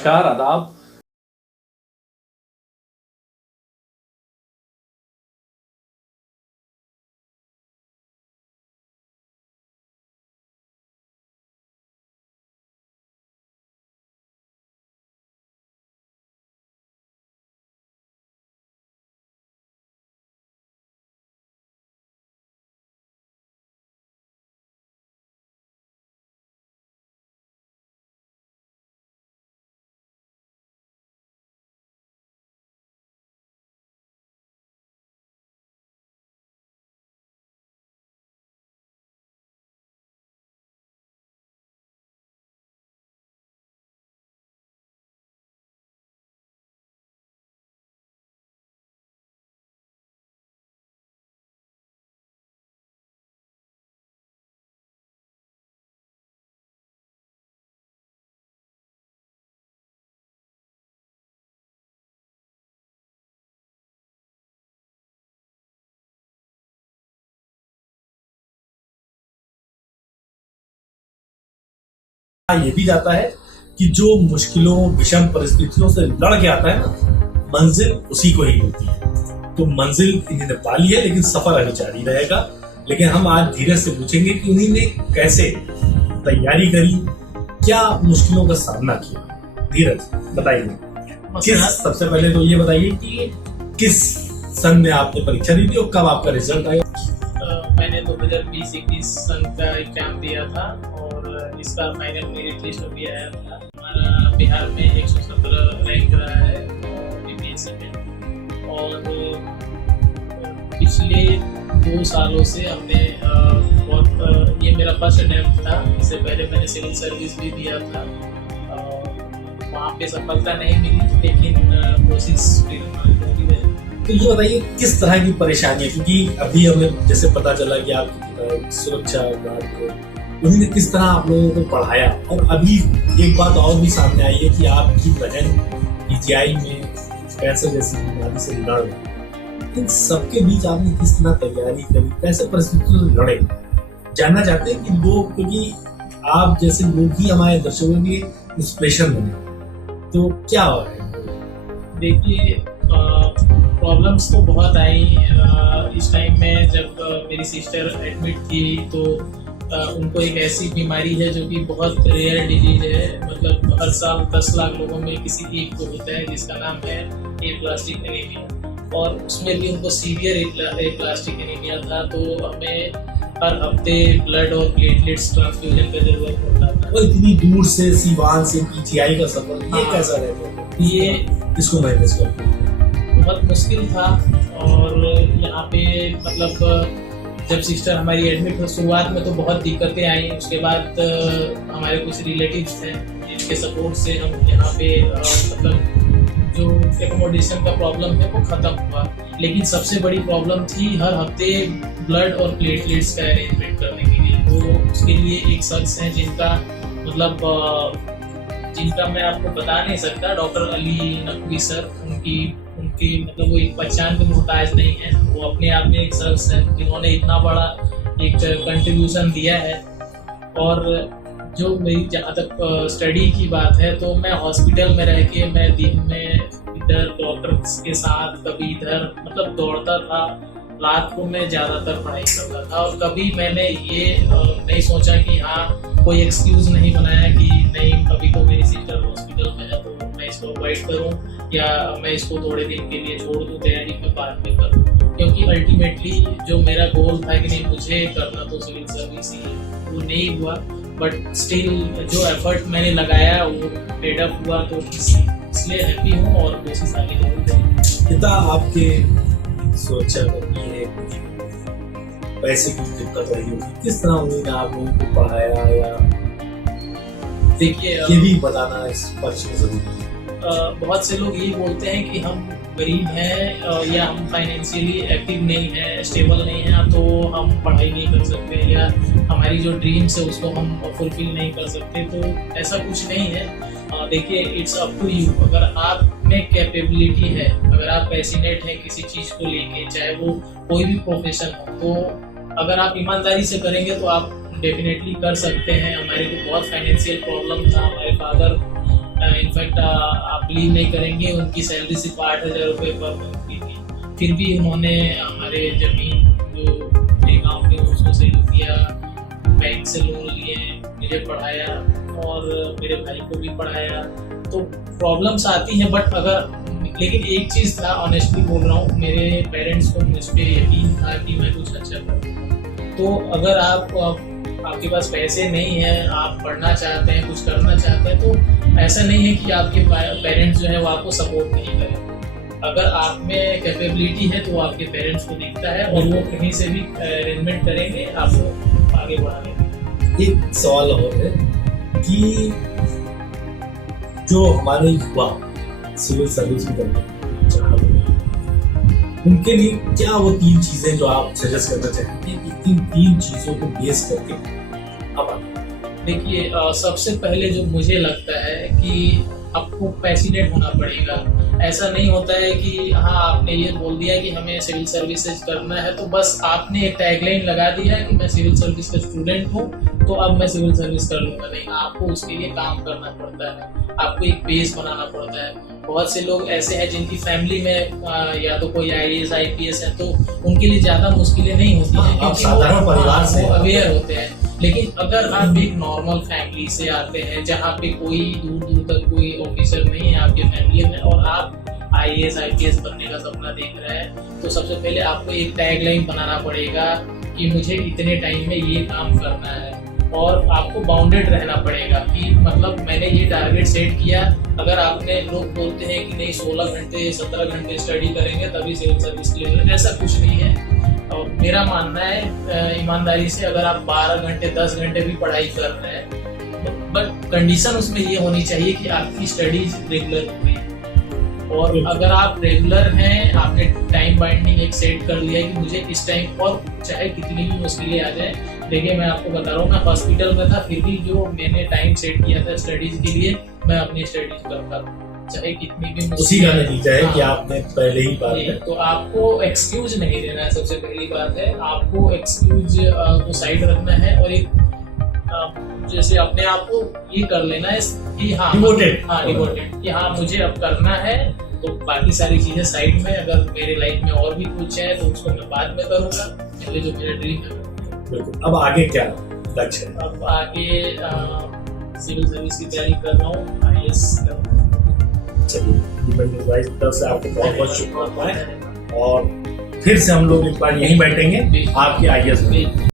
नमस्कार, आदाब। ये भी जाता है कि जो मुश्किलों विषम परिस्थितियों से लड़ के आता है ना, मंजिल उसी को ही होती है। तो मंजिल इन्होंने पा ली है, लेकिन सफर अभी जारी रहेगा। लेकिन हम आज धीरज से पूछेंगे कि उन्होंने कैसे तैयारी करी, क्या मुश्किलों का सामना किया। धीरज बताइए, सबसे पहले तो ये बताइए कि किस सन में आपने परीक्षा दी थी और कब आपका रिजल्ट आया? मैंने 2020-21 सन का एग्जाम दिया था और इसका फाइनल मेरिट लिस्ट अभी आया था। हमारा बिहार में 117 रैंक रहा है बीपीएससी में। और पिछले 2 सालों से हमने बहुत ये मेरा फर्स्ट अटैम्प्ट था। इससे पहले मैंने सिविल सर्विस भी दिया था, वहाँ पे सफलता नहीं मिली, लेकिन कोशिश फिर जारी रही। तो ये बताइए किस तरह की परेशानी है, क्योंकि अभी हमें जैसे पता चला कि आपकी सुरक्षा गार्ड को उन्होंने किस तरह आप लोगों को पढ़ाया, और अभी एक बात और भी सामने आई है कि आपकी बहन पीजीआई में कैंसर जैसी बीमारी से लड़ रही। इन सबके बीच आपने किस तरह तैयारी करी, कैसे परिस्थितियों से लड़े, जानना चाहते हैं कि लोग, क्योंकि आप जैसे लोग ही हमारे दर्शकों के इंस्पिरेशन बने। तो क्या हो रहा है? देखिए, प्रॉब्लम्स तो बहुत आई इस टाइम में। जब मेरी सिस्टर एडमिट थी तो उनको एक ऐसी बीमारी है जो कि बहुत रेयर डिजीज है। मतलब हर साल 10 लाख लोगों में किसी एक को होता है, जिसका नाम है एप्लास्टिक एनीमिया। और उसमें भी उनको सीवियर एप्लास्टिक एनीमिया था। तो हमें हर हफ्ते ब्लड और प्लेटलेट्स ट्रांसफ्यूजन का जरूरत पड़ता था। और इतनी दूर से सीवान से पीजीआई का सफर, ये कैसा रहता है? ये इसको मैनेज करते हैं बहुत मुश्किल था। और यहाँ पे मतलब जब सिस्टर हमारी एडमिट हुई, शुरुआत में तो बहुत दिक्कतें आई। उसके बाद हमारे कुछ रिलेटिव्स थे जिनके सपोर्ट से हम यहाँ पे मतलब जो एकोमोडेशन का प्रॉब्लम है वो ख़त्म हुआ। लेकिन सबसे बड़ी प्रॉब्लम थी हर हफ्ते ब्लड और प्लेटलेट्स का अरेंजमेंट करने के लिए। तो उसके लिए एक शख्स हैं जिनका मतलब जिनका मैं आपको बता नहीं सकता, डॉक्टर अली नकवी सर। उनकी मतलब वो एक पहचान के मोहताज नहीं है, वो अपने आप में एक शख्स है जिन्होंने इतना बड़ा एक कंट्रीब्यूशन दिया है। और जो मेरी जहाँ तक स्टडी की बात है, तो मैं हॉस्पिटल में रह के मैं दिन में इधर डॉक्टर्स के साथ, कभी इधर मतलब दौड़ता था। रात को मैं ज़्यादातर पढ़ाई करता था और कभी मैंने ये नहीं सोचा कि हाँ, कोई एक्सक्यूज़ नहीं बनाया कि नहीं अभी तो मेरी सिस्टर हॉस्पिटल में है तो मैं इसको अवॉइड करूँ या मैं इसको थोड़े दिन के लिए छोड़ दूँ, तैयारी में बाद में करूँ। क्योंकि अल्टीमेटली जो मेरा गोल था कि नहीं मुझे करना तो सिविल सर्विस ही, वो नहीं हुआ। बट स्टिल जो एफर्ट मैंने लगाया वो पेड अप हुआ, तो इसलिए हैप्पी हूँ और कोशिश आगे करूँगी। पिता आपके सुरक्षा करनी है, पैसे की दिक्कत रही होगी, किस तरह उन्होंने आप लोगों को पढ़ाया, या देखिए ये भी बताना इस पक्ष में जरूरी है। बहुत से लोग ये बोलते हैं कि हम गरीब हैं या हम फाइनेंशियली एक्टिव नहीं है, स्टेबल नहीं है, तो हम पढ़ाई नहीं कर सकते या हमारी जो ड्रीम्स है उसको हम फुलफिल नहीं कर सकते। तो ऐसा कुछ नहीं है। देखिए, इट्स अप टू यू। अगर आप में कैपेबिलिटी है, अगर आप पैशनेट हैं किसी चीज़ को लेके, चाहे वो कोई भी प्रोफेशन हो, तो अगर आप ईमानदारी से करेंगे तो आप डेफिनेटली कर सकते हैं। हमारे को बहुत फाइनेंशियल प्रॉब्लम था, हमारे फादर इनफैक्ट आप बिलीव नहीं करेंगे, उनकी सैलरी सिर्फ 8,000 रुपये पर मंथ की थी, फिर भी उन्होंने हमारे ज़मीन जो मेरे गाँव के उसको सेल किया, बैंक से लोन लिए, मुझे पढ़ाया और मेरे भाई को भी पढ़ाया। तो प्रॉब्लम्स आती हैं, बट लेकिन एक चीज़ था, ऑनेस्टली बोल रहा हूँ, मेरे पेरेंट्स को मुझ पर यकीन था कि मैं कुछ अच्छा करूँ। तो अगर आपके पास पैसे नहीं है, आप पढ़ना चाहते हैं, कुछ करना चाहते हैं, तो ऐसा नहीं है कि आपके पेरेंट्स जो है वो आपको सपोर्ट नहीं करें। अगर आप में कैपेबिलिटी है तो आपके पेरेंट्स को दिखता है और वो कहीं से भी अरेंजमेंट करेंगे, आपको आगे बढ़ाएंगे। एक सवाल और है कि जो हमारे युवा सिविल सर्विस में करते हैं, उनके लिए क्या वो 3 चीजें जो आप सजेस्ट करना चाहेंगे कि इन 3 चीजों को बेस करके अब देखिए, सबसे पहले जो मुझे लगता है कि आपको पैशनेट होना पड़ेगा। ऐसा नहीं होता है कि हाँ आपने ये बोल दिया कि हमें सिविल सर्विसेज करना है तो बस आपने एक टैगलाइन लगा दिया कि मैं सिविल सर्विस का स्टूडेंट हूँ तो अब मैं सिविल सर्विस कर लूँगा। नहीं, आपको उसके लिए काम करना पड़ता है, आपको एक बेस बनाना पड़ता है। बहुत से लोग ऐसे हैं जिनकी फैमिली में या तो कोई IAS IPS है तो उनके लिए ज़्यादा मुश्किलें नहीं होती हैं क्योंकि साधारण परिवार से अवेयर होते हैं। लेकिन अगर आप एक नॉर्मल फैमिली से आते हैं जहाँ पे कोई दूर दूर तक कोई ऑफिसर नहीं है आपके फैमिली में और आप IAS IPS बनने का सपना देख रहे हैं, तो सबसे पहले आपको एक टैगलाइन बनाना पड़ेगा कि मुझे इतने टाइम में ये काम करना है और आपको बाउंडेड रहना पड़ेगा कि मतलब मैंने ये टारगेट सेट किया। अगर आपने लोग बोलते हैं कि नहीं 16 घंटे 17 घंटे स्टडी करेंगे तभी सिविल सर्विस के लिए, ऐसा कुछ नहीं है। और मेरा मानना है ईमानदारी से, अगर आप 12 घंटे 10 घंटे भी पढ़ाई कर रहे हैं, बट कंडीशन उसमें ये होनी चाहिए कि आपकी स्टडीज रेगुलर हो रही है। और अगर आप रेगुलर हैं, आपने टाइम बाइंडिंग एक सेट कर लिया कि मुझे इस टाइम, और चाहे कितनी भी मुश्किलें आ जाए, देखिए मैं आपको बता रहा हूँ, मैं हॉस्पिटल में था फिर भी जो मैंने टाइम सेट किया था स्टडीज के लिए, मैं अपनी स्टडीज करता था चाहे कितनी भी। उसी का नतीजा है कि आपने पहले ही बात है। तो आपको एक्सक्यूज नहीं देना है, सबसे पहली बात है। आपको एक्सक्यूज को साइड रखना है और एक जैसे अपने आप को ये कर लेना है कि हाँ डिवोटेड कि हाँ मुझे अब करना है, तो बाकी सारी चीजें साइड में, अगर मेरे लाइफ में और भी कुछ है तो उसको मैं बाद में करूँगा, पहले जो मेरा ड्रीम है। बिल्कुल। अब आगे क्या लक्ष्य है? अब आगे सिविल सर्विस की तैयारी कर रहा हूँ, IAS कर रहा हूँ। चलिए, तरफ से आपको बहुत बहुत शुभकामनाएं और फिर से हम लोग एक बार यहीं बैठेंगे आपके IAS में।